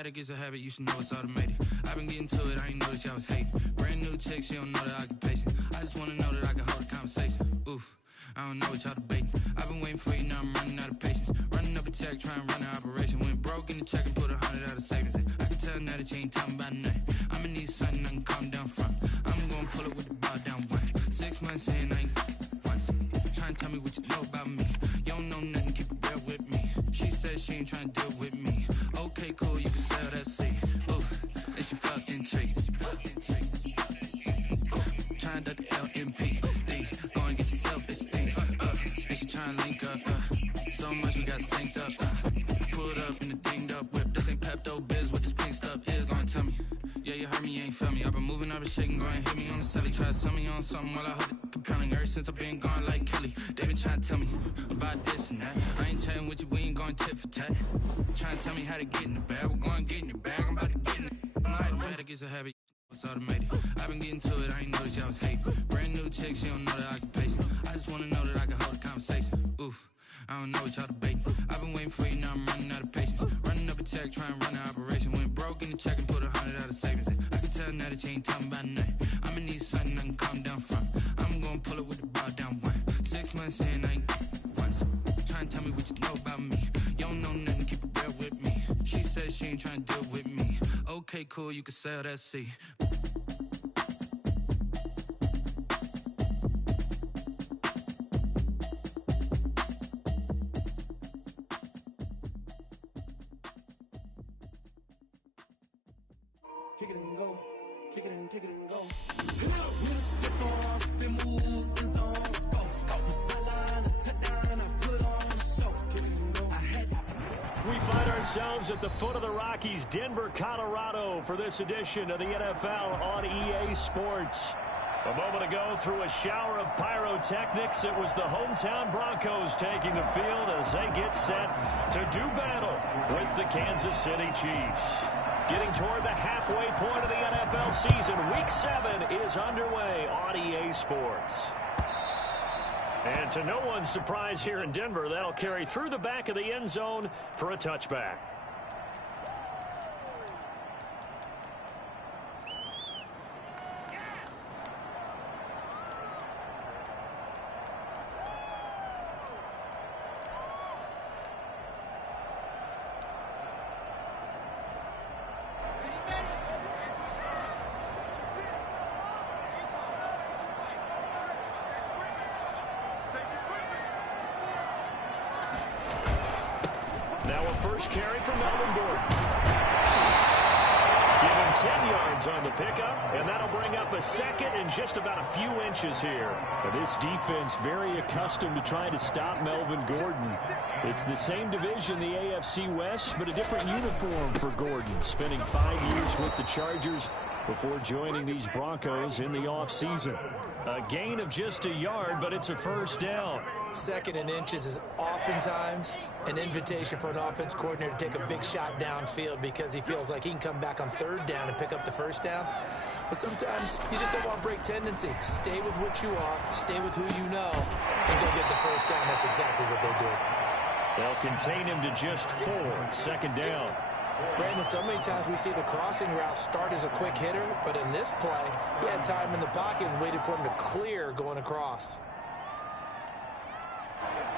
automatic, it's a habit, you should know it's automated. I've been getting to it, I ain't noticed y'all was hating. Brand new chick, she don't know the occupation. I just wanna know that I can hold a conversation. Oof, I don't know what y'all debating. I've been waiting for you, now I'm running out of patience. Running up a check, trying to run an operation. Went broke in the check and put 100 out of savings in. I can tell now that you ain't talking about nothing. I'ma need something I can calm down from. I'm gonna pull it with the bar down one. 6 months in, I ain't once. Trying to tell me what you know about me. You don't know nothing, keep it real with me. She said she ain't trying to deal with me. Okay, cool, you can sell that seat. Ooh, and she felt intrigued. Trying to duck the LMP. Go and get yourself this thing. And she trying to link up. So much we got synced up. Pulled up in the dinged up whip. This ain't Pepto Biz, what this pink stuff is. Don't tell me. Yeah, you heard me, you ain't felt me. I've been moving, I've been shaking, go and hit me on the celly. Try to sell me on something while I hold it compelling. Ever since I've been gone like Kelly, they been trying to tell me about this and that. I ain't chatting with you, we ain't going tit for tat. Trying to tell me how to get in the bag. We're going to get in the bag, I'm about to get in it. I'm like, automatic, it's a habit, it's automated. I've been getting to it, I ain't noticed y'all was hating. Brand new chick, she don't know the occupation. I just wanna know that I can hold a conversation. Oof, I don't know what y'all debating. I've been waiting for you, now I'm running out of patience. Running up a check, trying to run an operation. Went broke in the check and put 100 out of savings in. I can tell now that you ain't talking about nothing. I'ma need something I can calm down from. I'm gonna pull it with the bar down one. 6 months in, I ain't once. Trying to tell me what you know about me. You don't know nothing, keep it real with me. She said she ain't trying to deal with me. Okay, cool, you can sell that seat. Kick it and go, kick it and go. With a stick on, spin move, in zone, go. The sideline, a touchdown, I put on a show. Kick it and go. We find ourselves at the foot of the Rockies, Denver, Colorado, for this edition of the NFL on EA Sports. A moment ago, through a shower of pyrotechnics, it was the hometown Broncos taking the field as they get set to do battle with the Kansas City Chiefs. Getting toward the halfway point of the NFL season, Week 7 is underway on EA Sports. And to no one's surprise here in Denver, that'll carry through the back of the end zone for a touchback. Now a first carry from Melvin Gordon. Give him 10 yards on the pickup, and that'll bring up a second and just about a few inches here. Now this defense very accustomed to trying to stop Melvin Gordon. It's the same division, the AFC West, but a different uniform for Gordon, spending 5 years with the Chargers before joining these Broncos in the offseason. A gain of just a yard, but it's a first down. Second and inches is oftentimes an invitation for an offense coordinator to take a big shot downfield because he feels like he can come back on third down and pick up the first down. But sometimes you just don't want to break tendency. Stay with what you are, stay with who you know, and go get the first down. That's exactly what they did. They'll contain him to just 4, second down. Brandon, so many times we see the crossing route start as a quick hitter, but in this play, he had time in the pocket and waited for him to clear going across.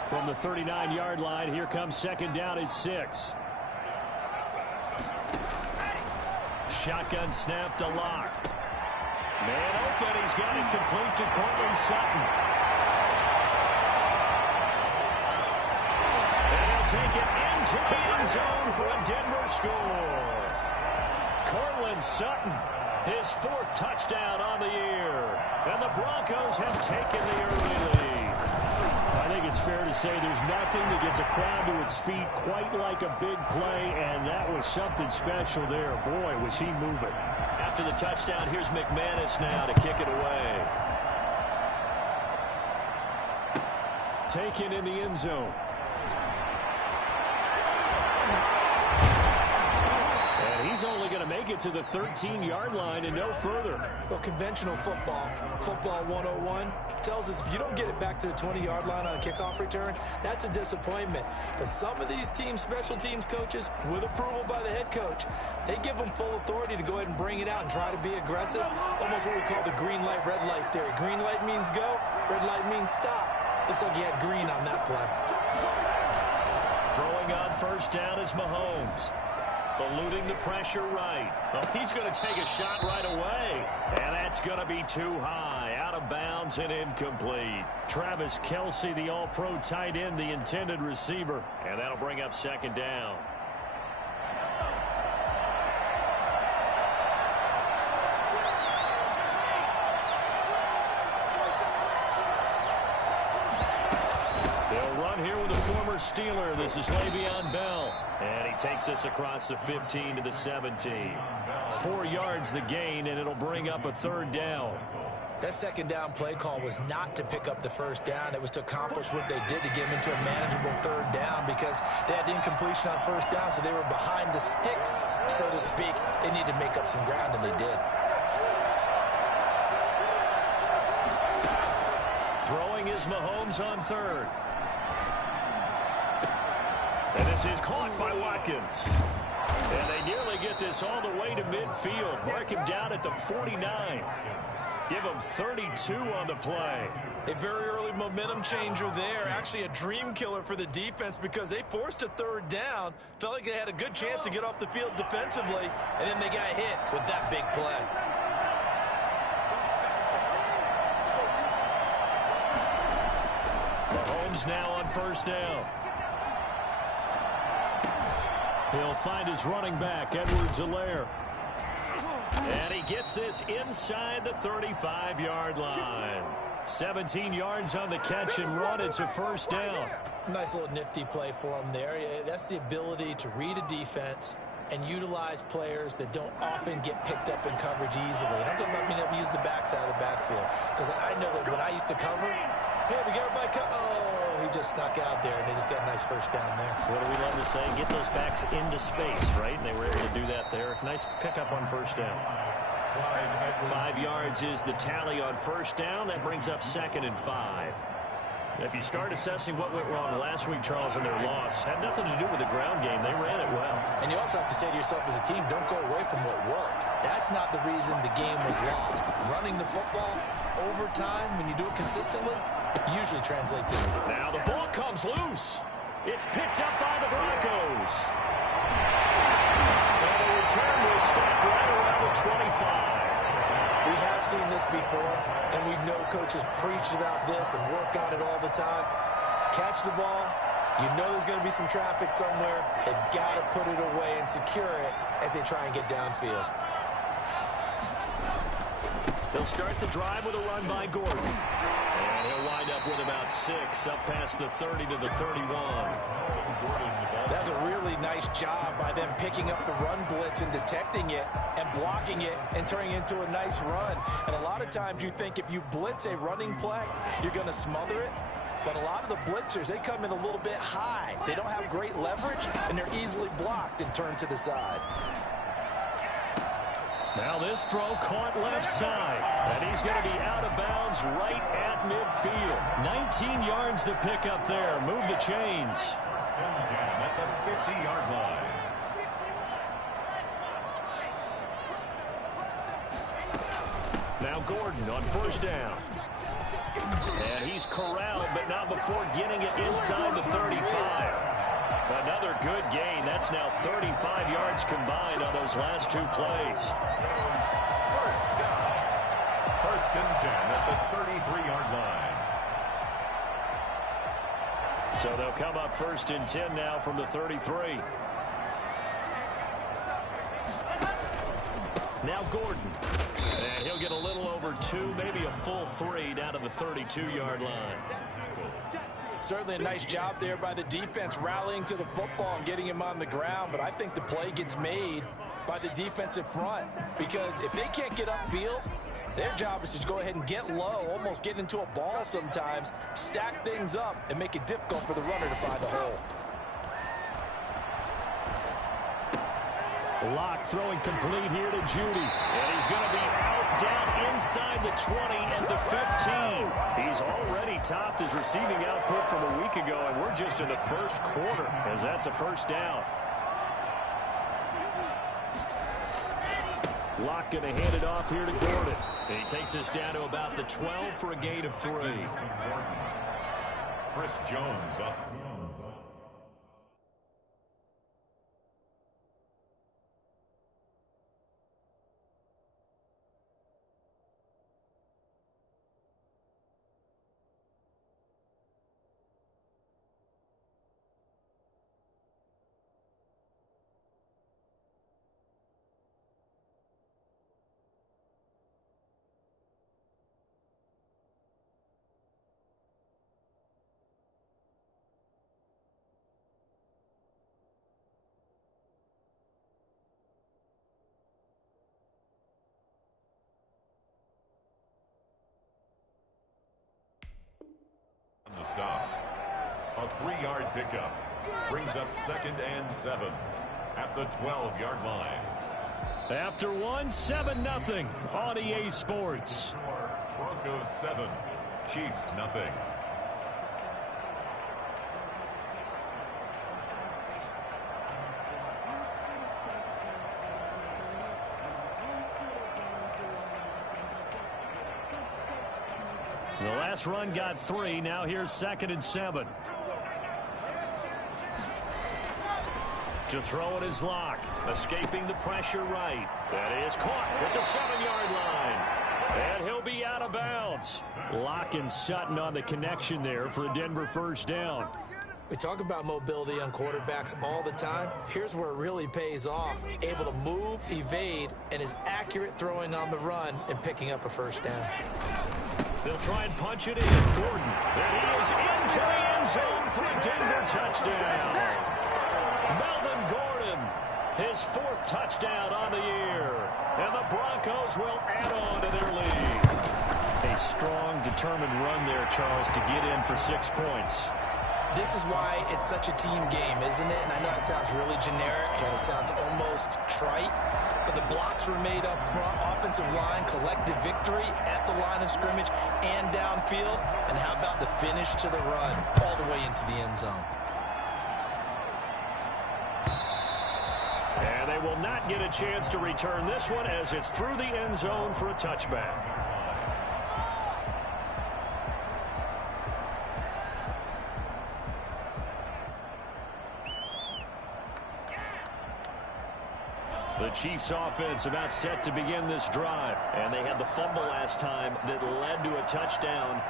From the 39-yard line, here comes second down at 6. Shotgun snap to Locke. Man open, he's got it complete to Cortland Sutton. And he'll take it into the end zone for a Denver score. Cortland Sutton, his 4th touchdown on the year. And the Broncos have taken the early lead. I think it's fair to say there's nothing that gets a crowd to its feet quite like a big play, and that was something special there. Boy, was he moving. After the touchdown, here's McManus now to kick it away. Taken in the end zone. And he's he's only going to make it to the 13-yard line and no further. Well, conventional football 101, tells us if you don't get it back to the 20-yard line on a kickoff return, that's a disappointment. But some of these special teams coaches, with approval by the head coach, they give them full authority to go ahead and bring it out and try to be aggressive. Almost what we call the green light, red light theory. Green light means go, red light means stop. Looks like he had green on that play. Throwing on first down is Mahomes. Eluding the pressure right. Well, he's going to take a shot right away. And that's going to be too high. Out of bounds and incomplete. Travis Kelce, the all-pro tight end, the intended receiver. And that'll bring up second down. They'll run here with a former Steeler. This is Le'Veon Bell. And he takes us across the 15 to the 17. 4 yards the gain, and it'll bring up a third down. That second down play call was not to pick up the first down. It was to accomplish what they did to get them into a manageable third down because they had incompletion on first down, so they were behind the sticks, so to speak. They needed to make up some ground, and they did. Throwing is Mahomes on third. And this is caught by Watkins. And they nearly get this all the way to midfield. Mark him down at the 49. Give him 32 on the play. A very early momentum changer there. Actually a dream killer for the defense because they forced a third down. Felt like they had a good chance to get off the field defensively. And then they got hit with that big play. Mahomes now on first down. He'll find his running back, Edwards-Helaire. And he gets this inside the 35-yard line. 17 yards on the catch and run. It's a first down. Nice little nifty play for him there. That's the ability to read a defense and utilize players that don't often get picked up in coverage easily. And I'm talking about being able to use the backside of the backfield. Because I know that when I used to cover, hey, we got everybody he just snuck out there, and they just got a nice first down there. What do we love to say? Get those backs into space, right? And they were able to do that there. Nice pickup on first down. 5 yards is the tally on first down. That brings up second and 5. If you start assessing what went wrong last week, Charles, in their loss, had nothing to do with the ground game. They ran it well. And you also have to say to yourself as a team, don't go away from what worked. That's not the reason the game was lost. Running the football over time, when you do it consistently, usually translates in. Now the ball comes loose. It's picked up by the Broncos. And the return will stop right around the 25. We have seen this before, and we know coaches preach about this and work on it all the time. Catch the ball. You know there's going to be some traffic somewhere. They've got to put it away and secure it as they try and get downfield. They'll start the drive with a run by Gordon. And he'll wind up with about 6 up past the 30 to the 31. That's a really nice job by them picking up the run blitz and detecting it and blocking it and turning it into a nice run. And a lot of times you think if you blitz a running play, you're going to smother it. But a lot of the blitzers, they come in a little bit high. They don't have great leverage, and they're easily blocked and turned to the side. Now this throw caught left side. And he's going to be out of bounds right at midfield. 19 yards to pick up there. Move the chains. At the 50-yard line. Now Gordon on first down. And he's corralled, but not before getting it inside the 35. Another good gain. That's now 35 yards combined on those last 2 plays. First down. First and 10 at the 33-yard line. So they'll come up first and 10 now from the 33. Now Gordon. And he'll get a little over 2, maybe a full 3 down to the 32-yard line. Certainly a nice job there by the defense rallying to the football and getting him on the ground. But I think the play gets made by the defensive front because if they can't get upfield, their job is to go ahead and get low, almost get into a ball sometimes, stack things up, and make it difficult for the runner to find a hole. Lock throwing complete here to Judy. And he's going to be out down inside the 20 and the 15. He's already topped his receiving output from a week ago, and we're just in the first quarter as that's a first down. Lock going to hand it off here to Gordon. And he takes us down to about the 12 for a gain of 3. Chris Jones up. The stop. A 3-yard pickup brings up 2nd and 7 at the 12-yard line. After 7-0 on EA Sports. Broncos 7, Chiefs nothing. The last run got 3. Now here's 2nd and 7. To throw it is Lock. Escaping the pressure right. That is caught at the 7-yard line. And he'll be out of bounds. Lock and Sutton on the connection there for a Denver first down. We talk about mobility on quarterbacks all the time. Here's where it really pays off. Able to move, evade, and is accurate throwing on the run and picking up a first down. They'll try and punch it in. Gordon. And he is into the end zone for a Denver touchdown. Melvin Gordon, his 4th touchdown on the year. And the Broncos will add on to their lead. A strong, determined run there, Charles, to get in for 6 points. This is why it's such a team game, isn't it? And I know it sounds really generic and it sounds almost trite, but the blocks were made up front. Offensive line, collective victory at the line of scrimmage and downfield. And how about the finish to the run all the way into the end zone? And they will not get a chance to return this one as it's through the end zone for a touchback. The Chiefs offense about set to begin this drive. And they had the fumble last time that led to a touchdown.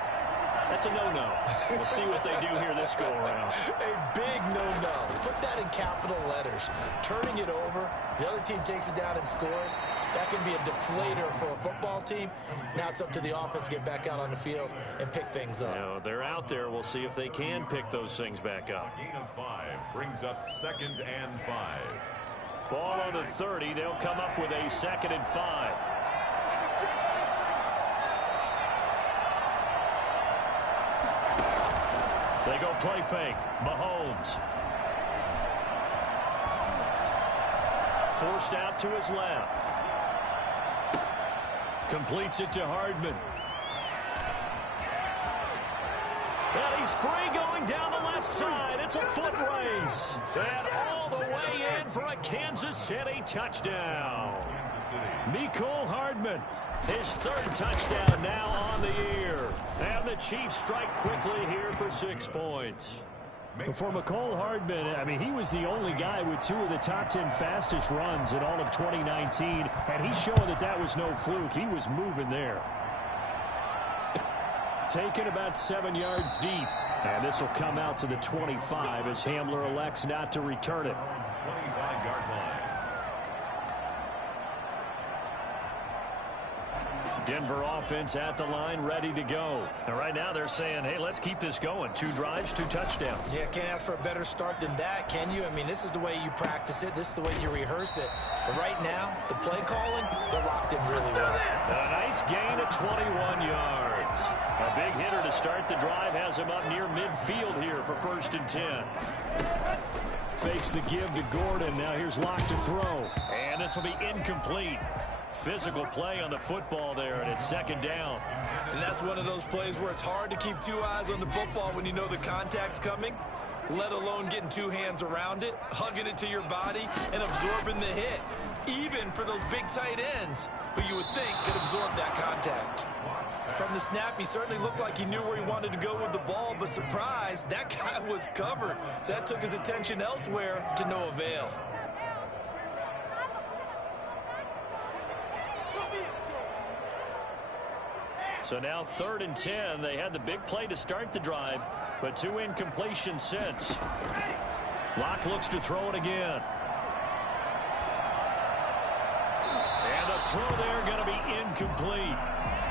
That's a no-no. We'll see what they do here this go-around. A big no-no. Put that in capital letters. Turning it over, the other team takes it down and scores. That can be a deflator for a football team. Now it's up to the offense to get back out on the field and pick things up. You know, they're out there. We'll see if they can pick those things back up. Gain of 5 brings up 2nd and 5. Ball on the 30. They'll come up with a 2nd and 5. They go play fake. Mahomes. Forced out to his left. Completes it to Hardman. And he's free going down the left side. It's a foot race. And all the way in for a Kansas City touchdown. Mecole Hardman, his 3rd touchdown now on the year. And the Chiefs strike quickly here for 6 points. For Mecole Hardman, I mean, he was the only guy with 2 of the top 10 fastest runs in all of 2019. And he's showing that that was no fluke. He was moving there. Taken about 7 yards deep. And this will come out to the 25 as Hamler elects not to return it. 25-yard line. Denver offense at the line, ready to go. And right now they're saying, hey, let's keep this going. 2 drives, 2 touchdowns. Yeah, can't ask for a better start than that, can you? I mean, this is the way you practice it. This is the way you rehearse it. But right now, the play calling, they're locked in really well. A nice gain of 21 yards. A big hitter to start the drive has him up near midfield here for 1st and 10. fakes the give to Gordon. Now here's Locke to throw. And this will be incomplete. Physical play on the football there, and it's second down. And that's one of those plays where it's hard to keep two eyes on the football when you know the contact's coming, let alone getting two hands around it, hugging it to your body, and absorbing the hit, even for those big tight ends who you would think could absorb that contact. From the snap, he certainly looked like he knew where he wanted to go with the ball, but surprise, that guy was covered. So that took his attention elsewhere to no avail. So now 3rd and 10. They had the big play to start the drive, but 2 incompletions since. Locke looks to throw it again. And the throw there going to be incomplete.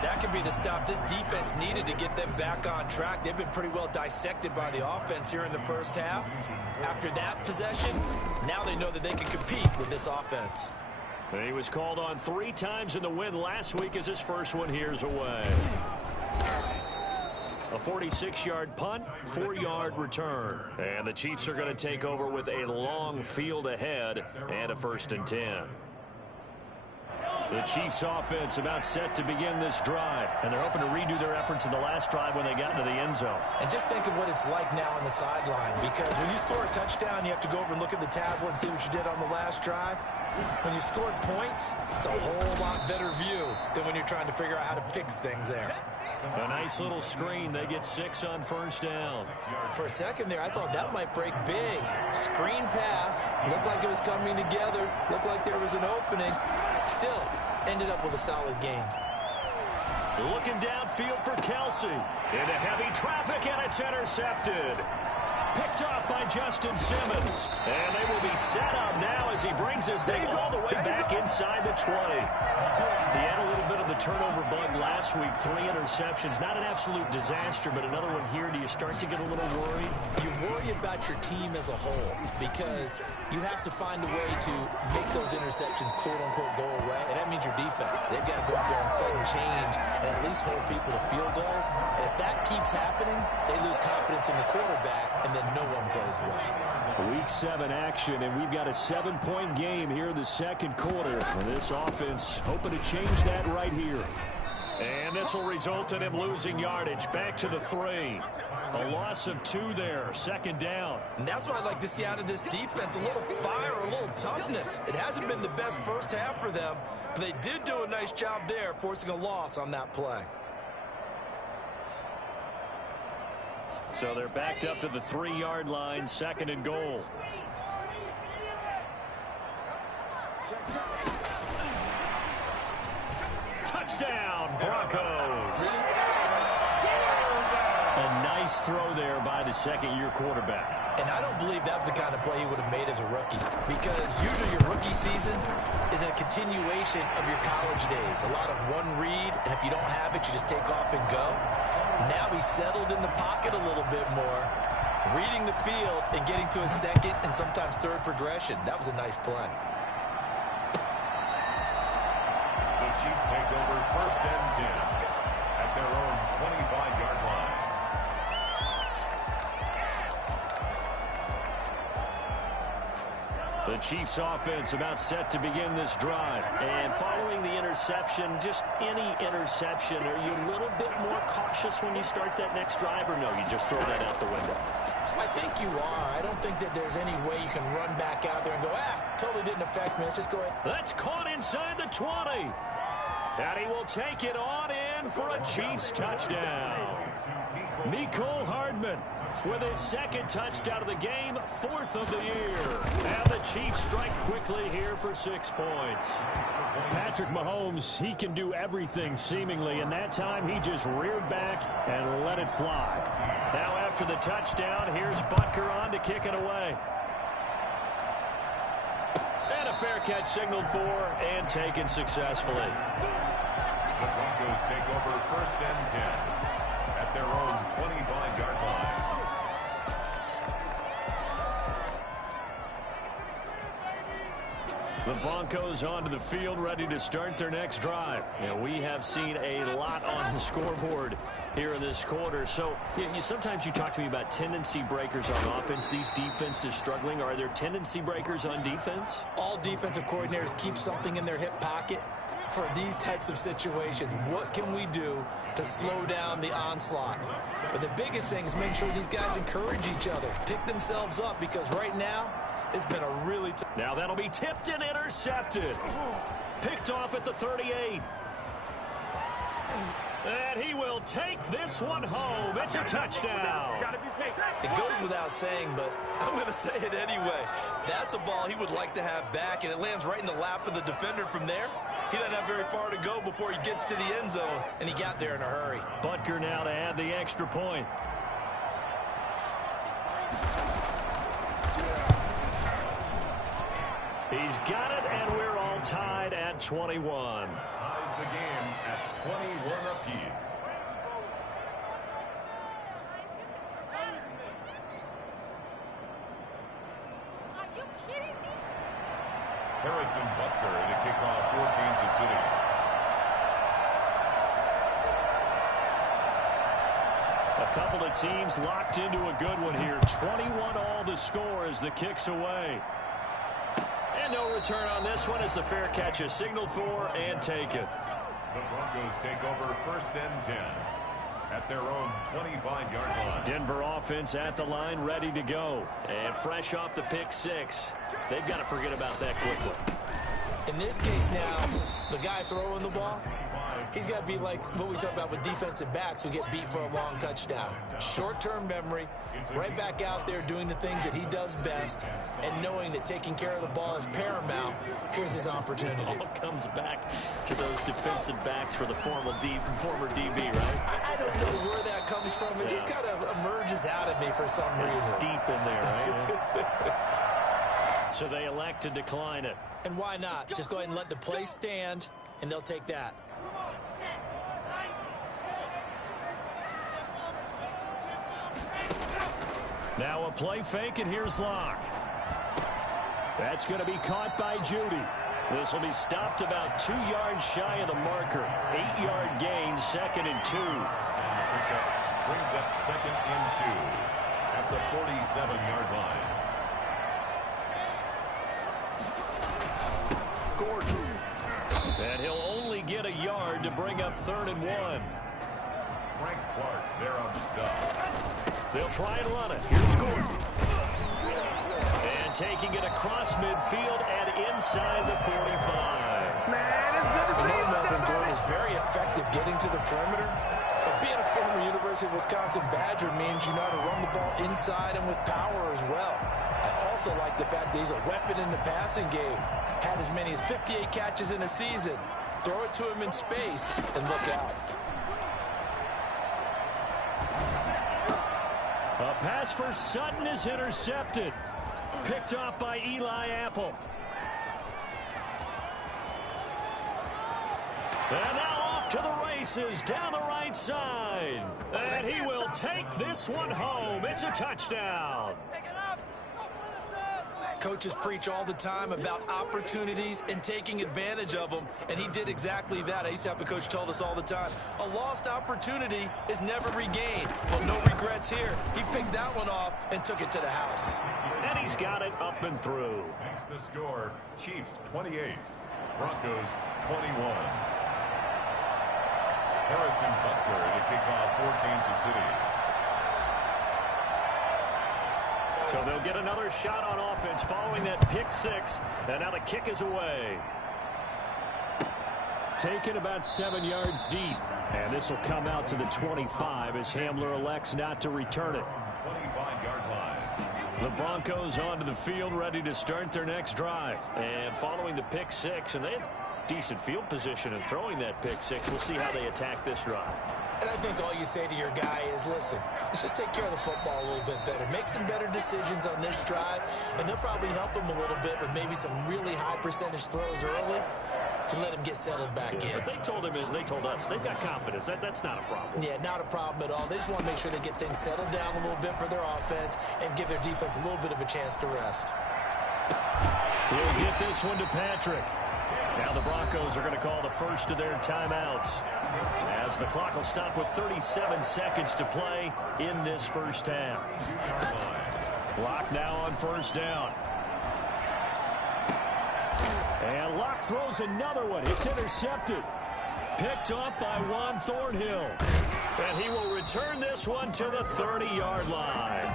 That could be the stop this defense needed to get them back on track. They've been pretty well dissected by the offense here in the first half. After that possession, now they know that they can compete with this offense. He was called on 3 times in the win last week as his first one here's away. A 46-yard punt, 4-yard return. And the Chiefs are going to take over with a long field ahead and a 1st and 10. The Chiefs offense about set to begin this drive, and they're hoping to redo their efforts in the last drive when they got into the end zone. And just think of what it's like now on the sideline, because when you score a touchdown, you have to go over and look at the tablet and see what you did on the last drive. When you scored points, it's a whole lot better view than when you're trying to figure out how to fix things there. A nice little screen. They get 6 on 1st down. For a second there, I thought that might break big. Screen pass. Looked like it was coming together. Looked like there was an opening. Still, ended up with a solid game. Looking downfield for Kelsey. Into heavy traffic, and it's intercepted. Picked off by Justin Simmons. And they will be set up now as he brings this thing all the way back inside the 20. He had a little bit of the turnover bug last week. 3 interceptions. Not an absolute disaster, but another one here. Do you start to get a little worried? You worry about your team as a whole because you have to find a way to make those interceptions quote-unquote go away, and that means your defense. They've got to go out there and sudden change and at least hold people to field goals. And if that keeps happening, they lose confidence in the quarterback, and then no one plays well. Week 7 action, and we've got a 7-point game here in the second quarter. And this offense hoping to change that right here. And this will result in him losing yardage. Back to the 3. A loss of 2 there. 2nd down. And that's what I'd like to see out of this defense. A little fire, a little toughness. It hasn't been the best first half for them, but they did do a nice job there, forcing a loss on that play. So they're backed up to the 3-yard line, 2nd and goal. Touchdown, Broncos. A nice throw there by the 2nd-year quarterback. And I don't believe that was the kind of play he would have made as a rookie, because usually your rookie season is a continuation of your college days. A lot of one read, and if you don't have it, you just take off and go. Now he's settled in the pocket a little bit more, reading the field and getting to his 2nd and sometimes 3rd progression. That was a nice play. The Chiefs take over 1st and 10 at their own 25-yard line. The Chiefs offense about set to begin this drive. And following the interception, just any interception, are you a little bit more cautious when you start that next drive, or no, you just throw that out the window? I think you are. I don't think that there's any way you can run back out there and go, totally didn't affect me. Let's just go ahead. That's caught inside the 20. And he will take it on in for a Chiefs touchdown. Mecole Hardman with his 2nd touchdown of the game, 4th of the year. And the Chiefs strike quickly here for 6 points. Patrick Mahomes, he can do everything seemingly, and that time he just reared back and let it fly. Now after the touchdown, here's Butker on to kick it away. And a fair catch signaled for and taken successfully. The Broncos take over 1st and 10 at their own 25-yard line. The Broncos onto the field, ready to start their next drive. And we have seen a lot on the scoreboard here in this quarter. So sometimes you talk to me about tendency breakers on offense. These defenses struggling. Are there tendency breakers on defense? All defensive coordinators keep something in their hip pocket for these types of situations. What can we do to slow down the onslaught? But the biggest thing is make sure these guys encourage each other, pick themselves up, because right now it's been a really tough. Now that'll be tipped and intercepted. Picked off at the 38. And he will take this one home. It's a touchdown. It goes without saying, but I'm going to say it anyway. That's a ball he would like to have back, and it lands right in the lap of the defender from there. He doesn't have very far to go before he gets to the end zone, and he got there in a hurry. Butker now to add the extra point. He's got it, and we're all tied at 21. Ties the game at 21 apiece. Are you kidding me? Harrison Butker to kick off for Kansas City. A couple of teams locked into a good one here. 21 all the score as the kick's away. And no return on this one as the fair catch is signaled for and taken. The Broncos take over 1st and 10 at their own 25-yard line. Denver offense at the line, ready to go. And fresh off the pick six. They've got to forget about that quickly. In this case now, the guy throwing the ball, he's got to be like what we talk about with defensive backs who get beat for a long touchdown. Short-term memory, right back out there doing the things that he does best, and knowing that taking care of the ball is paramount. Here's his opportunity. All comes back to those defensive backs for the former DB, right? I don't know where that comes from. It just kind of emerges out of me for some reason. It's deep in there, right? So they elect to decline it. And why not? Just go ahead and let the play stand, and they'll take that. Now a play fake, and here's Locke. That's going to be caught by Judy. This will be stopped about 2 yards shy of the marker. 8-yard gain, 2nd and 2. Brings up 2nd and 2 at the 47-yard line. Gordon. And he'll only get a yard to bring up 3rd and 1. Frank Clark there on the stop. They'll try and run it. Here's Gordon. And taking it across midfield and inside the 45. You know, Melvin Gordon is very effective getting to the perimeter. But being a former University of Wisconsin Badger means you know how to run the ball inside and with power as well. I also like the fact that he's a weapon in the passing game. Had as many as 58 catches in a season. Throw it to him in space and look out. A pass for Sutton is intercepted. Picked off by Eli Apple. And now off to the races down the right side. And he will take this one home. It's a touchdown. Coaches preach all the time about opportunities and taking advantage of them, and he did exactly that. I used to have a coach told us all the time, a lost opportunity is never regained. Well, no regrets here. He picked that one off and took it to the house. And he's got it up and through. Makes the score Chiefs 28, Broncos 21. Harrison Butker to kick off for Kansas City. So they'll get another shot on offense following that pick six. And now the kick is away. Taken about 7 yards deep. And this will come out to the 25 as Hamler elects not to return it. 25-yard line. The Broncos onto the field ready to start their next drive. And following the pick six, and they had decent field position in throwing that pick six. We'll see how they attack this drive. And I think all you say to your guy is, listen, let's just take care of the football a little bit better. Make some better decisions on this drive, and they'll probably help him a little bit with maybe some really high percentage throws early to let him get settled back in. But they told us, they've got confidence. That's not a problem. Yeah, not a problem at all. They just want to make sure they get things settled down a little bit for their offense and give their defense a little bit of a chance to rest. He'll get this one to Patrick. Now the Broncos are going to call the first of their timeouts, as the clock will stop with 37 seconds to play in this first half. Locke now on first down. And Locke throws another one. It's intercepted. Picked up by Juan Thornhill. And he will return this one to the 30-yard line.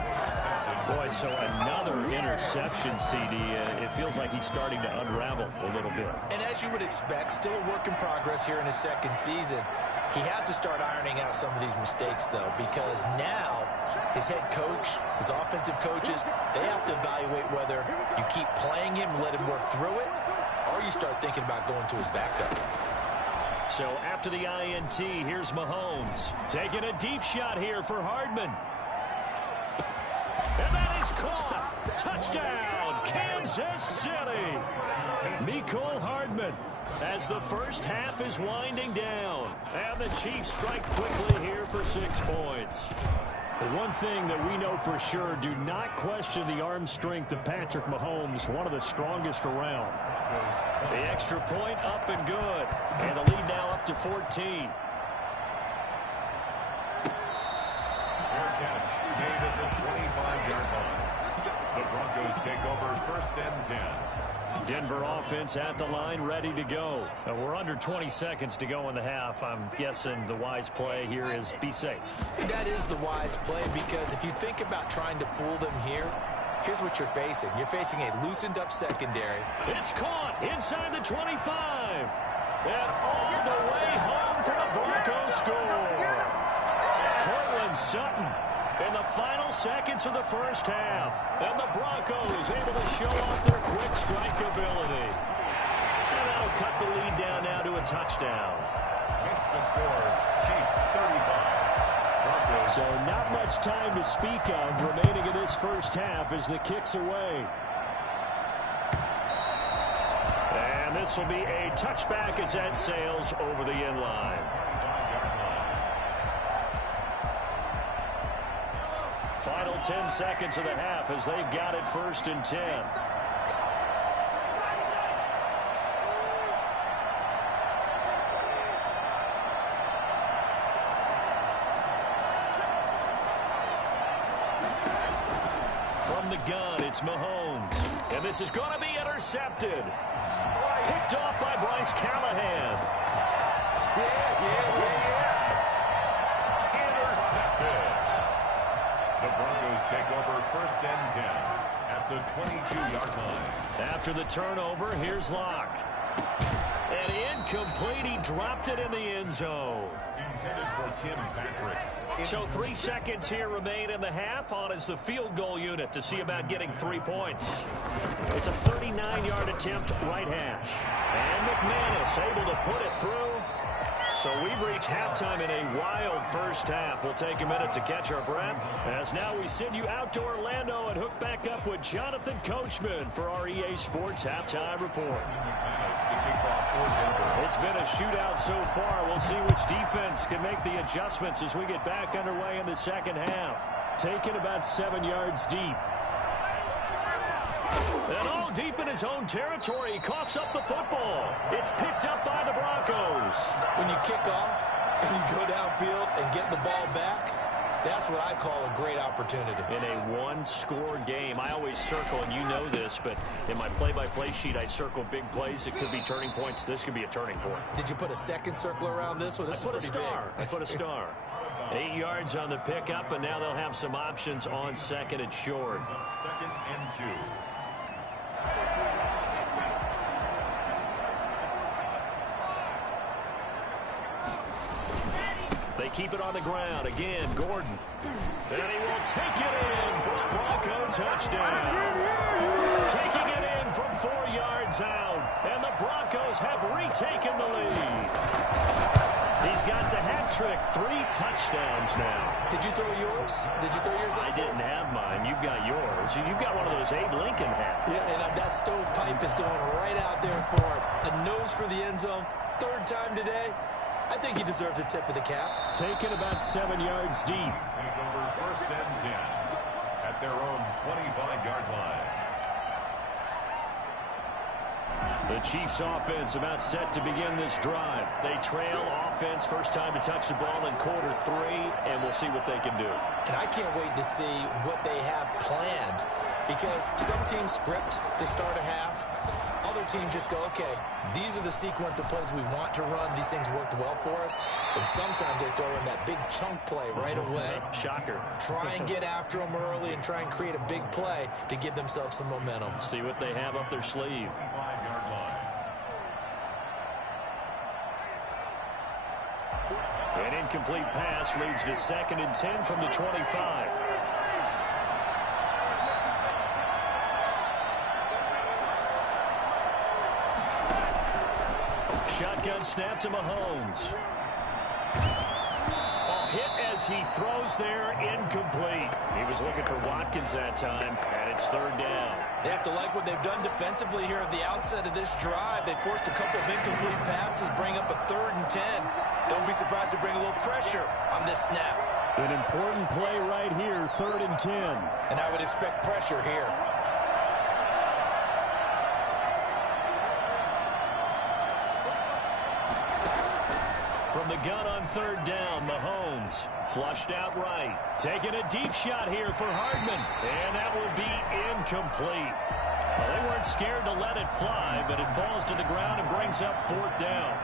Boy, so another interception, CD. It feels like he's starting to unravel a little bit. And as you would expect, still a work in progress here in his second season. He has to start ironing out some of these mistakes, though, because now his head coach, his offensive coaches, they have to evaluate whether you keep playing him, let him work through it, or you start thinking about going to his backup. So after the INT, here's Mahomes. Taking a deep shot here for Hardman. And that is caught. Touchdown, Kansas City. Mecole Hardman, as the first half is winding down. And the Chiefs strike quickly here for 6 points. The one thing that we know for sure, do not question the arm strength of Patrick Mahomes, one of the strongest around. The extra point up and good. And the lead now up to 14. Fair catch made at the 25-yard line. The Broncos take over first and 10. Denver offense at the line, ready to go. We're under 20 seconds to go in the half. I'm guessing the wise play here is be safe. That is the wise play, because if you think about trying to fool them here, here's what you're facing. You're facing a loosened up secondary. It's caught inside the 25. And all the way home for the Broncos score. Cortland Sutton in the final seconds of the first half. And the Broncos able to show off their quick strike ability. And that'll cut the lead down now to a touchdown. Makes the score Chiefs 35. Broncos. So not much time to speak of remaining in this first half as the kick's away. And this will be a touchback as that sails over the end line. Final 10 seconds of the half as they've got it first and 10. From the gun, it's Mahomes. And this is going to be intercepted. Picked off by Bryce Callahan. Intercepted. The Broncos take over first and 10 at the 22-yard line. After the turnover, here's Locke. And incomplete. He dropped it in the end zone. Intended for Tim Patrick. So 3 seconds here remain in the half. On is the field goal unit to see about getting 3 points. It's a 39-yard attempt, right hash. And McManus able to put it through. So we've reached halftime in a wild first half. We'll take a minute to catch our breath, as now we send you out to Orlando and hook back up with Jonathan Coachman for our EA Sports Halftime Report. It's been a shootout so far. We'll see which defense can make the adjustments as we get back underway in the second half. Taken about 7 yards deep. And all deep in his own territory, he coughs up the football. It's picked up by the Broncos. When you kick off and you go downfield and get the ball back, that's what I call a great opportunity. In a one-score game, I always circle, and you know this, but in my play-by-play sheet, I circle big plays. It could be turning points. This could be a turning point. Did you put a second circle around this one? This I put a star. I put a star. 8 yards on the pickup, and now they'll have some options on second and short. Second and 2. They keep it on the ground. Again, Gordon. And he will take it in for a Bronco touchdown. Taking it in from 4 yards out. And the Broncos have retaken the lead. He's got the hat trick. 3 touchdowns now. Did you throw yours? Did you throw yours out? I didn't have mine. You've got yours. You've got one of those Abe Lincoln hats. Yeah, and that stovepipe is going right out there for a nose for the end zone. 3rd time today. I think he deserves a tip of the cap. Taken about 7 yards deep. Take over first and 10 at their own 25-yard line. The Chiefs offense about set to begin this drive. They trail offense, first time to touch the ball in quarter 3, and we'll see what they can do. And I can't wait to see what they have planned, because some teams script to start a half. Other teams just go, okay, these are the sequence of plays we want to run. These things worked well for us. And sometimes they throw in that big chunk play right away. Shocker. Try and get after them early and try and create a big play to give themselves some momentum. See what they have up their sleeve. An incomplete pass leads to 2nd and 10 from the 25. Shotgun snap to Mahomes. Hit as he throws there, incomplete. He was looking for Watkins that time, and it's 3rd down. They have to like what they've done defensively here at the outset of this drive. They forced a couple of incomplete passes, bring up a 3rd and 10. Don't be surprised to bring a little pressure on this snap. An important play right here, 3rd and 10. And I would expect pressure here. From the gun on 3rd down, Mahomes flushed out right. Taking a deep shot here for Hardman. And that will be incomplete. Well, they weren't scared to let it fly, but it falls to the ground and brings up 4th down.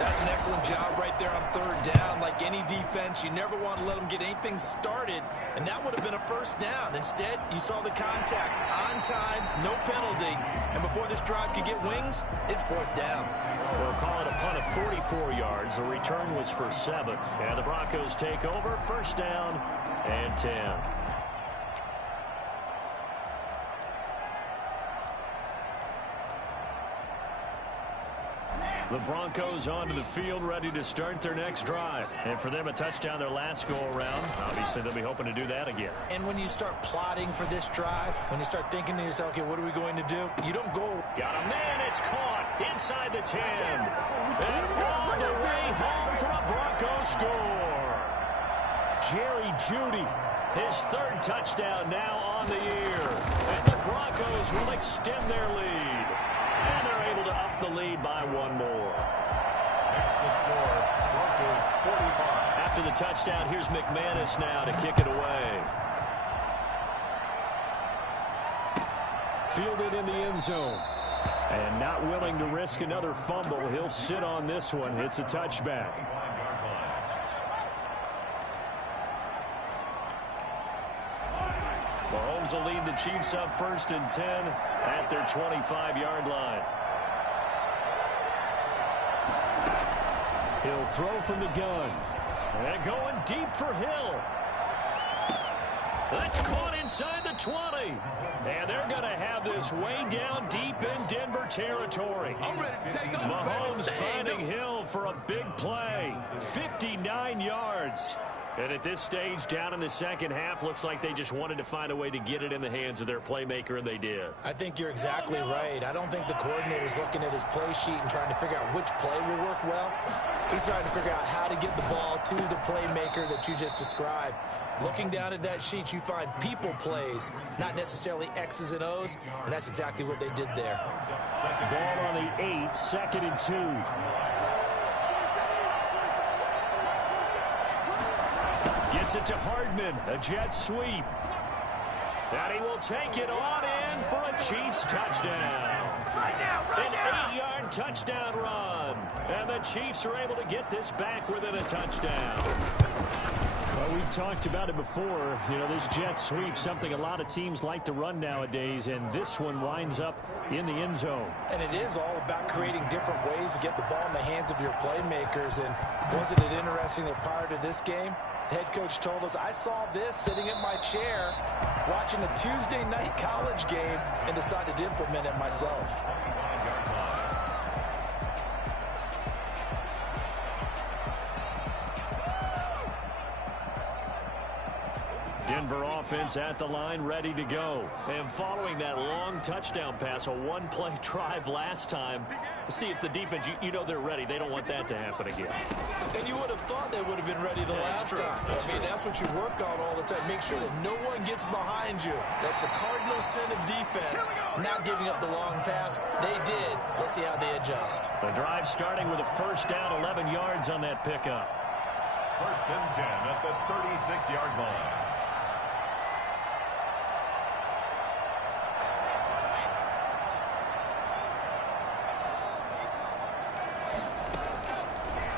That's an excellent job right there on 3rd down. Like any defense, you never want to let them get anything started, and that would have been a 1st down. Instead, you saw the contact on time, no penalty, and before this drive could get wings, it's 4th down. We'll call it a punt of 44 yards. The return was for 7. And the Broncos take over, 1st down and 10. The Broncos onto the field, ready to start their next drive. And for them, a touchdown their last go-around. Obviously, they'll be hoping to do that again. And when you start plotting for this drive, when you start thinking to yourself, okay, what are we going to do? You don't go. Got a man, it's caught inside the 10. And all the way home for a Broncos score. Jerry Jeudy, his 3rd touchdown now on the year. And the Broncos will extend their lead. And they're able to up the lead by 1 more. That's the score. Broncos 45. After the touchdown, here's McManus now to kick it away. Fielded in the end zone. And not willing to risk another fumble. He'll sit on this one. It's a touchback. Mahomes will lead the Chiefs up 1st and 10 at their 25-yard line. He'll throw from the gun. And going deep for Hill. That's caught inside the 20. And they're going to have this way down deep in Denver territory. Mahomes finding Hill for a big play. 59 yards. And at this stage, down in the 2nd half, looks like they just wanted to find a way to get it in the hands of their playmaker, and they did. I think you're exactly right. I don't think the coordinator's looking at his play sheet and trying to figure out which play will work well. He's trying to figure out how to get the ball to the playmaker that you just described. Looking down at that sheet, you find people plays, not necessarily X's and O's, and that's exactly what they did there. Ball on the 8, 2nd and 2. Gets it to Hardman, a jet sweep. And he will take it on in for a Chiefs touchdown. An 8-yard touchdown run. And the Chiefs are able to get this back within a touchdown. Well, we've talked about it before. You know, this jet sweep, something a lot of teams like to run nowadays, and this one winds up in the end zone. And it is all about creating different ways to get the ball in the hands of your playmakers. And wasn't it interesting that prior to this game, head coach told us, I saw this sitting in my chair watching a Tuesday night college game and decided to implement it myself. Denver offense at the line, ready to go. And following that long touchdown pass, a one-play drive last time, see if the defense, you know they're ready. They don't want that to happen again. And you would have thought they would have been ready the last time. That's what you work on all the time. Make sure that no one gets behind you. That's the cardinal sin of defense, not giving up the long pass. They did. Let's see how they adjust. The drive starting with a first down, 11 yards on that pickup. First and 10 at the 36-yard line.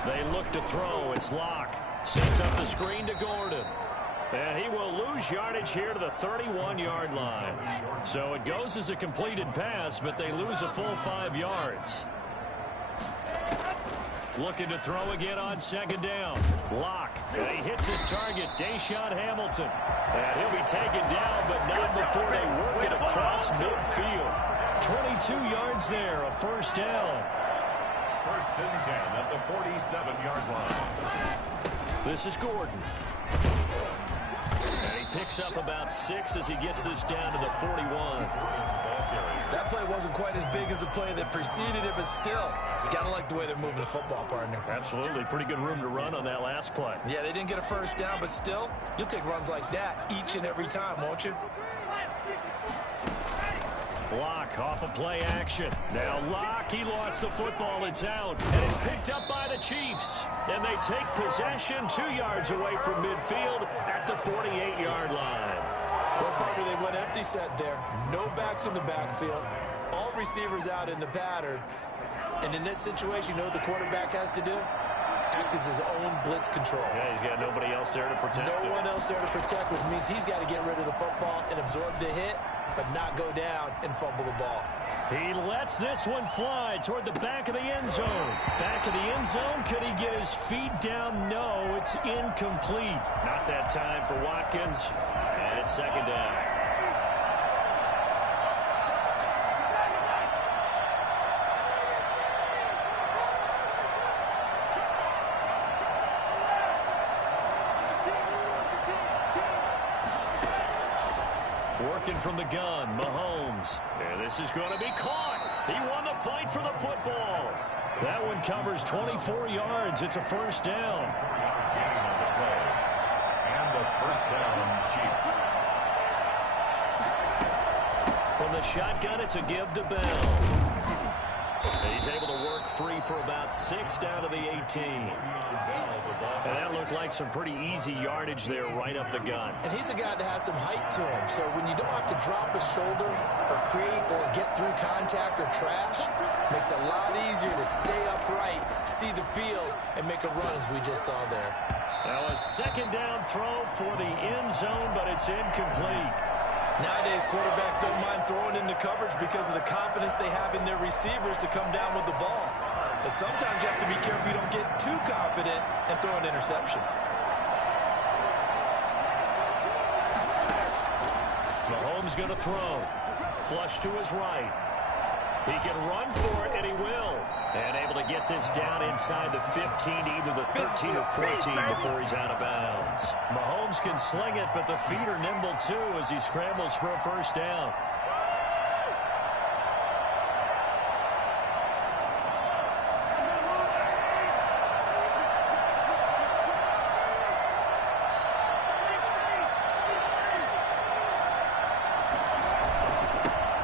They look to throw. It's Locke. Sets up the screen to Gordon. And he will lose yardage here to the 31-yard line. So it goes as a completed pass, but they lose a full 5 yards. Looking to throw again on second down. Locke. And he hits his target, Deshaun Hamilton. And he'll be taken down, but not before they work it across midfield. 22 yards there, a first down. First and 10 at the 47-yard line. This is Gordon. And he picks up about 6 as he gets this down to the 41. That play wasn't quite as big as the play that preceded it, but still, you got to like the way they're moving the football, partner. Absolutely. Pretty good room to run on that last play. Yeah, they didn't get a first down, but still, you'll take runs like that each and every time, won't you? Locke off of play action. Now Locke, he lost the football. It's out. And it's picked up by the Chiefs. And they take possession 2 yards away from midfield at the 48-yard line. Well, partner, they went empty set there. No backs in the backfield. All receivers out in the pattern. And in this situation, you know what the quarterback has to do? Act as his own blitz control. Yeah, he's got nobody else there to protect him. No one else there to protect, which means he's got to get rid of the football and absorb the hit, but not go down and fumble the ball. He lets this one fly toward the back of the end zone. Back of the end zone. Could he get his feet down? No, it's incomplete. Not that time for Watkins. And it's second down. Working from the gun, Mahomes. And this is going to be caught. He won the fight for the football. That one covers 24 yards. It's a first down. And the first down, Chiefs. From the shotgun, it's a give to Bell. He's able to work free for about 6 down to the 18. And that looked like some pretty easy yardage there right up the gut. And he's a guy that has some height to him. So when you don't have to drop a shoulder or create or get through contact or trash, makes it a lot easier to stay upright, see the field, and make a run as we just saw there. Now a second down throw for the end zone, but it's incomplete. Nowadays, quarterbacks don't mind throwing into coverage because of the confidence they have in their receivers to come down with the ball. But sometimes you have to be careful you don't get too confident and throw an interception. Mahomes going to throw. Flush to his right. He can run for it, and he will. And able to get this down inside the 15, either the 13 or 14 before he's out of bounds. Mahomes can sling it, but the feet are nimble too as he scrambles for a first down.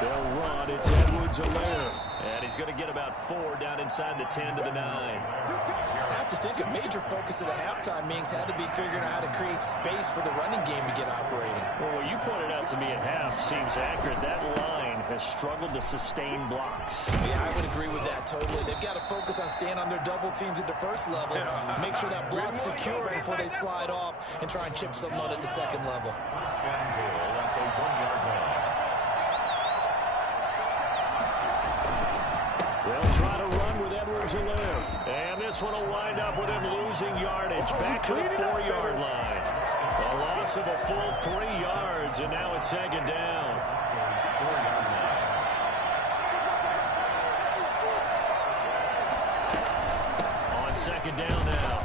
They'll run. It's Edwards-Helaire. And he's going to get about 4 down inside the 10 to the 9. I have to think a major focus of the halftime meetings had to be figuring out how to create space for the running game to get operating. Well, what you pointed out to me at half seems accurate. That line has struggled to sustain blocks. Yeah, I would agree with that totally. They've got to focus on staying on their double teams at the first level, make sure that block's secure before they slide off and try and chip someone at the second level. And goal at the 1-yard line. They'll try to run with Edwards-Helaire. And this one will wind up with him losing yardage back to the 4-yard line. A loss of a full 3 yards, and now it's second down. On second down now.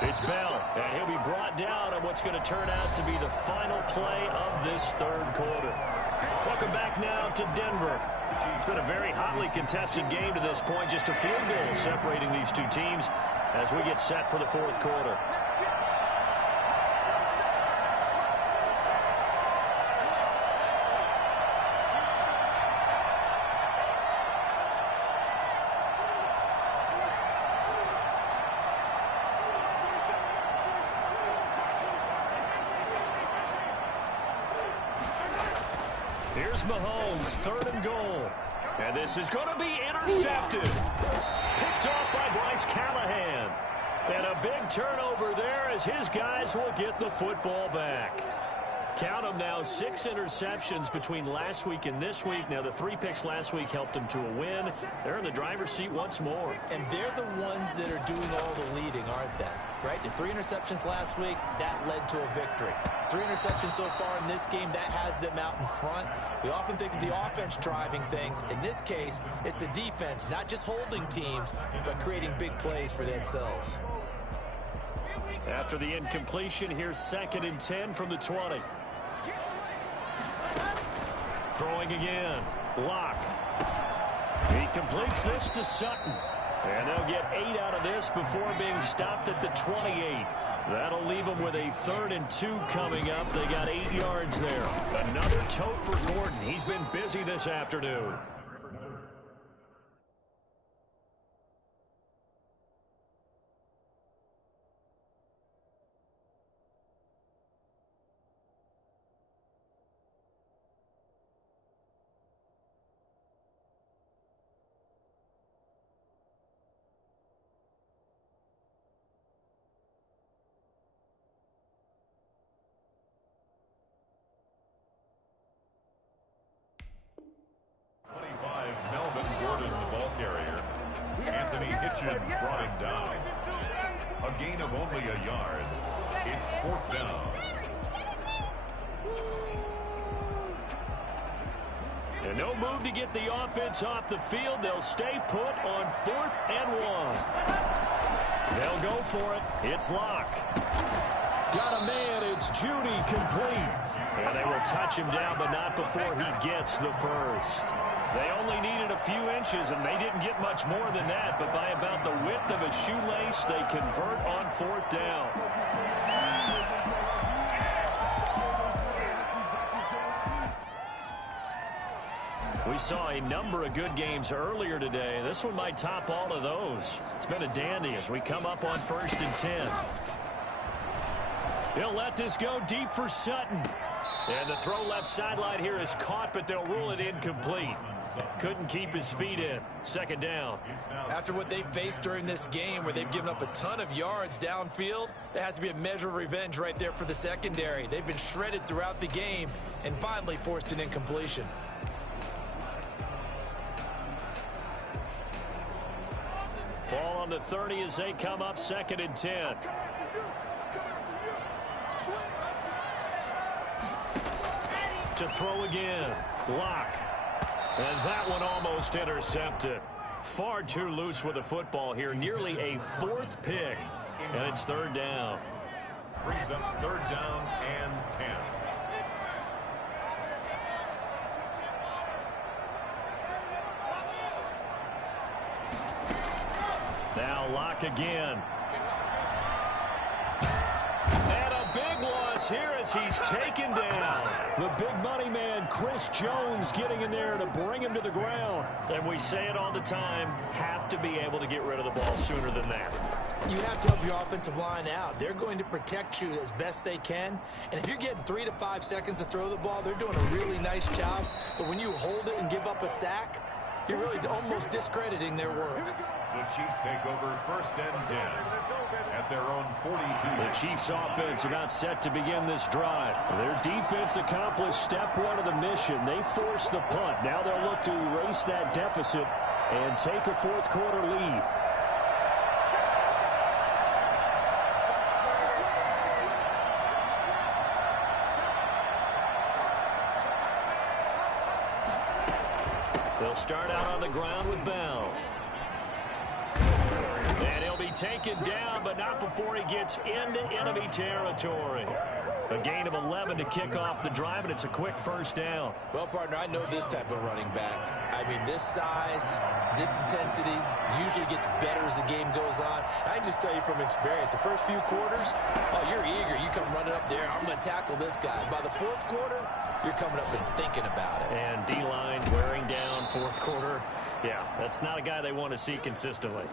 It's Bell, and he'll be brought down on what's going to turn out to be the final play of this third quarter. Welcome back now to Denver. It's been a very hotly contested game to this point. Just a field goal separating these two teams as we get set for the fourth quarter. Here's Mahomes, third and goal. And this is going to be intercepted. Picked off by Bryce Callahan. And a big turnover there as his guys will get the football back. Count them now, 6 interceptions between last week and this week. Now, the 3 picks last week helped them to a win. They're in the driver's seat once more. And they're the ones that are doing all the leading, aren't they? Right? The 3 interceptions last week, that led to a victory. 3 interceptions so far in this game, that has them out in front. We often think of the offense driving things. In this case, it's the defense, not just holding teams, but creating big plays for themselves. After the incompletion, here's 2nd and 10 from the 20. Throwing again. Locke. He completes this to Sutton. And they'll get 8 out of this before being stopped at the 28. That'll leave them with a 3rd and 2 coming up. They got 8 yards there. Another tote for Gordon. He's been busy this afternoon. Brought him down. A gain of only a yard. It's 4th down. And no move to get the offense off the field. They'll stay put on 4th and 1. They'll go for it. It's Locke. Got a man. It's Judy complete. And they will touch him down, but not before he gets the first. They only needed a few inches, and they didn't get much more than that. But by about the width of a shoelace, they convert on 4th down. We saw a number of good games earlier today. This one might top all of those. It's been a dandy as we come up on 1st and 10. He'll let this go deep for Sutton. And the throw left sideline here is caught, but they'll rule it incomplete. Couldn't keep his feet in. 2nd down. After what they've faced during this game where they've given up a ton of yards downfield, there has to be a measure of revenge right there for the secondary. They've been shredded throughout the game and finally forced an incompletion. Ball on the 30 as they come up 2nd and 10. To throw again. Locke. And that one almost intercepted. Far too loose with the football here. Nearly a 4th pick. And it's 3rd down. Brings up 3rd down and 10. Now Locke again. Big loss here as he's taken down. The big money man, Chris Jones, getting in there to bring him to the ground. And we say it all the time, have to be able to get rid of the ball sooner than that. You have to help your offensive line out. They're going to protect you as best they can. And if you're getting 3 to 5 seconds to throw the ball, they're doing a really nice job. But when you hold it and give up a sack, you're really almost discrediting their work. The Chiefs take over 1st and 10 at their own 42. The Chiefs offense about set to begin this drive. Their defense accomplished step 1 of the mission. They forced the punt. Now they'll look to erase that deficit and take a 4th quarter lead. They'll start out on the ground with Bell. And he'll be be taken down, but not before he gets into enemy territory. A gain of 11 to kick off the drive, and it's a quick first down. Well, partner, I know this type of running back. I mean, this size, this intensity usually gets better as the game goes on. I can just tell you from experience, the first few quarters, oh, you're eager. You come running up there, I'm going to tackle this guy. By the fourth quarter, you're coming up and thinking about it. And D-line wearing down fourth quarter. Yeah, that's not a guy they want to see consistently.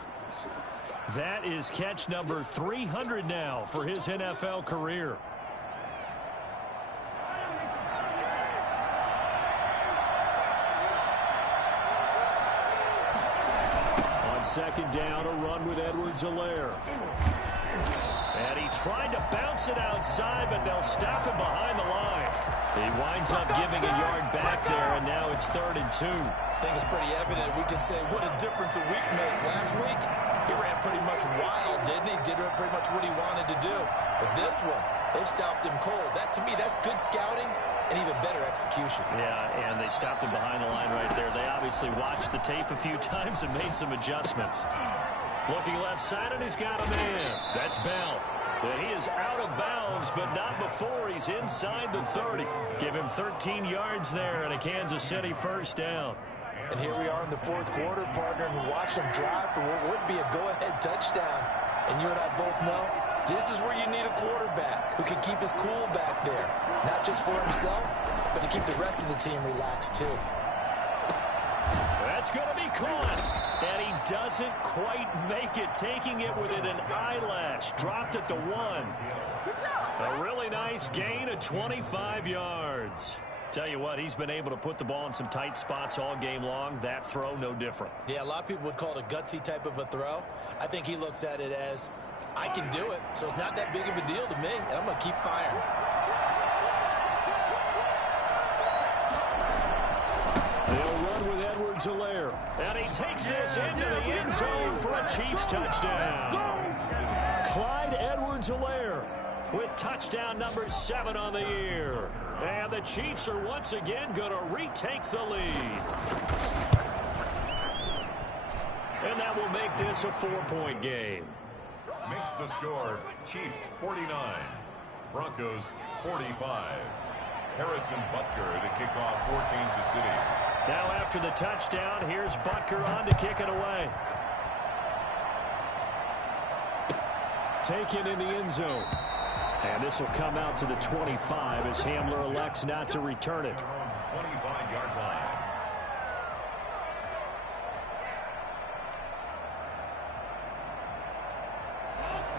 That is catch number 300 now for his NFL career. Second down, a run with Edwards-Helaire. And he tried to bounce it outside, but they'll stop him behind the line. He winds up giving a yard back there, and now it's 3rd and 2. I think it's pretty evident. We can say what a difference a week makes. Last week, he ran pretty much wild, didn't he? Did pretty much what he wanted to do. But this one, they stopped him cold. That, to me, that's good scouting and even better execution. Yeah, and they stopped him behind the line right there. They obviously watched the tape a few times and made some adjustments. Looking left side, and he's got a man. That's Bell. And he is out of bounds, but not before he's inside the 30. Give him 13 yards there and a Kansas City first down. And here we are in the fourth quarter, partner, and watch them drive for what would be a go-ahead touchdown. And you and I both know this is where you need a quarterback who can keep his cool back there. Not just for himself, but to keep the rest of the team relaxed too. That's going to be caught. And he doesn't quite make it, taking it within an eyelash. Dropped at the 1. A really nice gain of 25 yards. Tell you what, he's been able to put the ball in some tight spots all game long. That throw, no different. Yeah, a lot of people would call it a gutsy type of a throw. I think he looks at it as, I can do it, so it's not that big of a deal to me, and I'm going to keep firing. They'll run with Edwards-Helaire. And he takes this into the end zone for a Chiefs touchdown. Clyde Edwards-Helaire with touchdown number 7 on the year. And the Chiefs are once again going to retake the lead. And that will make this a 4-point game. Makes the score Chiefs 49, Broncos 45. Harrison Butker to kick off for Kansas City. Now after the touchdown, here's Butker on to kick it away. Taken in the end zone. And this will come out to the 25 as Hamler elects not to return it. 25-yard line.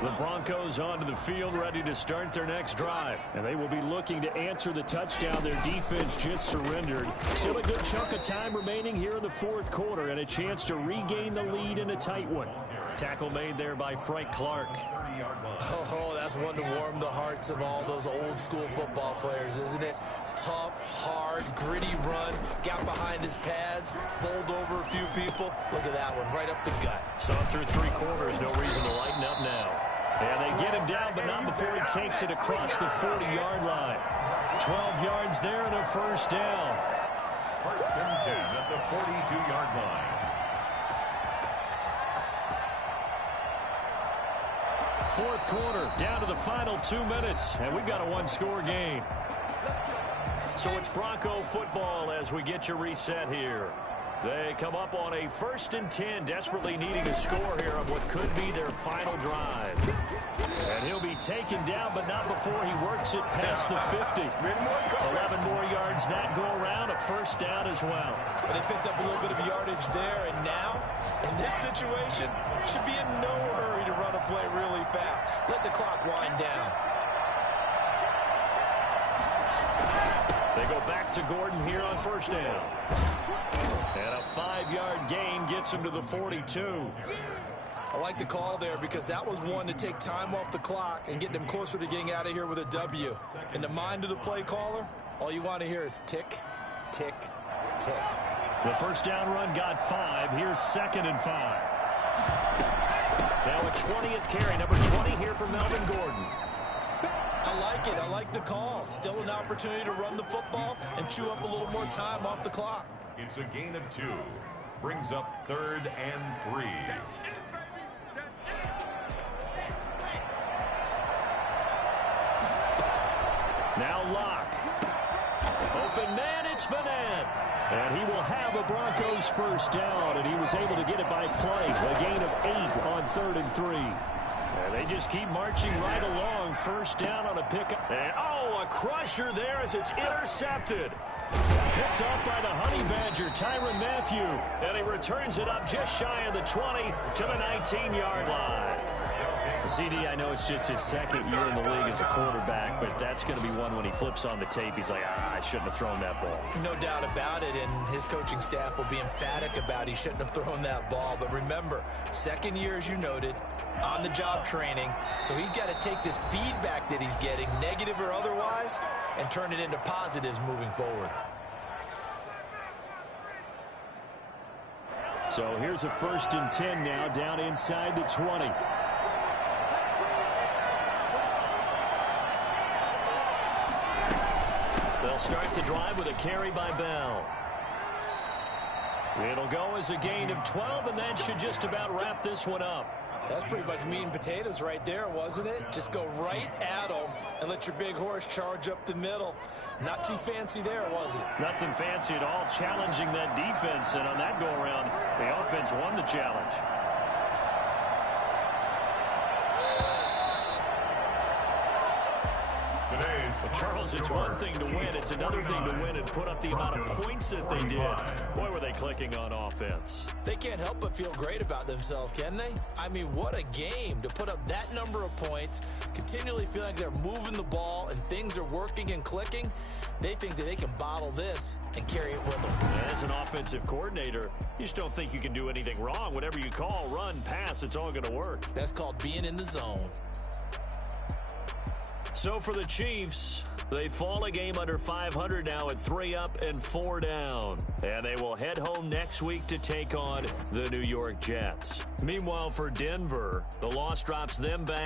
The Broncos onto the field ready to start their next drive. And they will be looking to answer the touchdown their defense just surrendered. Still a good chunk of time remaining here in the fourth quarter and a chance to regain the lead in a tight one. Tackle made there by Frank Clark. Oh, that's one to warm the hearts of all those old school football players, isn't it? Tough, hard, gritty run, got behind his pads, bowled over a few people. Look at that one, right up the gut. Saw it through 3 quarters, no reason to lighten up now. And they get him down, but not before he takes it across the 40-yard line. 12 yards there and a first down. First and 10 at the 42-yard line. Fourth quarter, down to the final 2 minutes, and we've got a 1-score game. So it's Bronco football as we get your reset here. They come up on a 1st and 10, desperately needing a score here on what could be their final drive. And he'll be taken down, but not before he works it past the 50. 11 more yards that go around, a first down as well. But they picked up a little bit of yardage there, and now, in this situation, should be in no hurry to run a play really fast. Let the clock wind down. They go back to Gordon here on first down. And a 5-yard gain gets him to the 42. I like the call there because that was one to take time off the clock and get them closer to getting out of here with a W. In the mind of the play caller, all you want to hear is tick, tick, tick. The first down run got 5. Here's 2nd and 5. Now a 20th carry, number 20 here for Melvin Gordon. I like it. I like the call. Still an opportunity to run the football and chew up a little more time off the clock. It's a gain of 2. Brings up 3rd and 3. Now Locke. Open man, it's Vanette. And he will have a Broncos first down, and he was able to get it by play. A gain of 8 on 3rd and 3. And they just keep marching right along. First down on a pickup. And, oh, a crusher there as it's intercepted. Picked off by the Honey Badger, Tyrann Mathieu. And he returns it up just shy of the 20 to the 19-yard line. CD, I know it's just his second year in the league as a quarterback, but that's going to be one when he flips on the tape. He's like, I shouldn't have thrown that ball. No doubt about it, and his coaching staff will be emphatic about he shouldn't have thrown that ball. But remember, second year, as you noted, on-the-job training, so he's got to take this feedback that he's getting, negative or otherwise, and turn it into positives moving forward. So here's a 1st and 10 now, down inside the 20. They'll start the drive with a carry by Bell. It'll go as a gain of 12, and that should just about wrap this one up. That's pretty much meat and potatoes right there, wasn't it? Just go right at them and let your big horse charge up the middle. Not too fancy there, was it? Nothing fancy at all, challenging that defense, and on that go-around, the offense won the challenge. Well, Charles, it's one thing to win. It's another thing to win and put up the amount of points that they did. Boy, were they clicking on offense. They can't help but feel great about themselves, can they? I mean, what a game to put up that number of points, continually feeling like they're moving the ball and things are working and clicking. They think that they can bottle this and carry it with them. As an offensive coordinator, you just don't think you can do anything wrong. Whatever you call, run, pass, it's all going to work. That's called being in the zone. So for the Chiefs, they fall a game under 500 now at 3 up and 4 down. And they will head home next week to take on the New York Jets. Meanwhile, for Denver, the loss drops them back.